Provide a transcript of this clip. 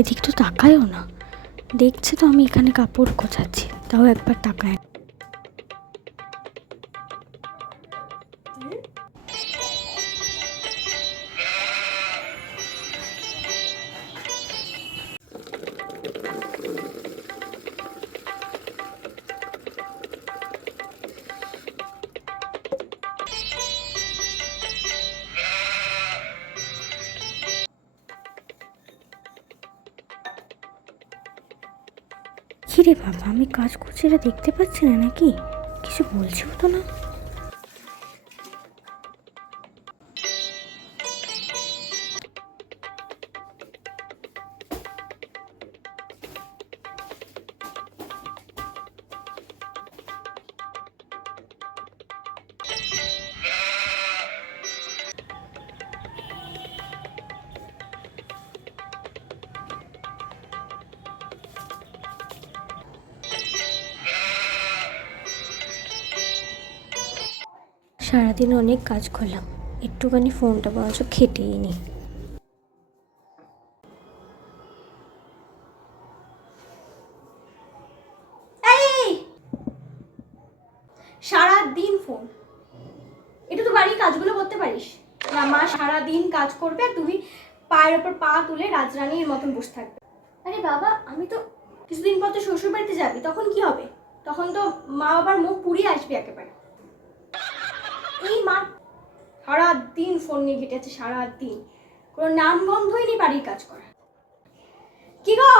এদিক তো তাকায়ও না, দেখছে তো আমি এখানে কাপড় গোছাচ্ছি, তাও একবার তাকায় না। কিরে বাবা, আমি কাজ করছি এটা দেখতে পাচ্ছি না নাকি? কিছু বলছিও তো না। সারাদিন অনেক কাজ করলাম, একটুখানি ফোনটা বরঞ্চ খেটেই নি। সারাদিন ফোন, একটু তো বাড়ির কাজগুলো করতে পারিস না? মা সারাদিন কাজ করবে আর তুমি পায়ের ওপর পা তুলে রাজরানীর মতন বসে থাকবে। আরে বাবা, আমি তো কিছুদিন পর তো শ্বশুর বাড়িতে যাবি, তখন কি হবে? তখন তো মা বাবার মুখ পুড়িয়ে আসবে একেবারে। এই মা সারাদিন ফোন নিয়ে ঘেটে আছে, সারাদিন কোনো নাম গন্ধই নেই বাড়ির কাজ করা। কি গো?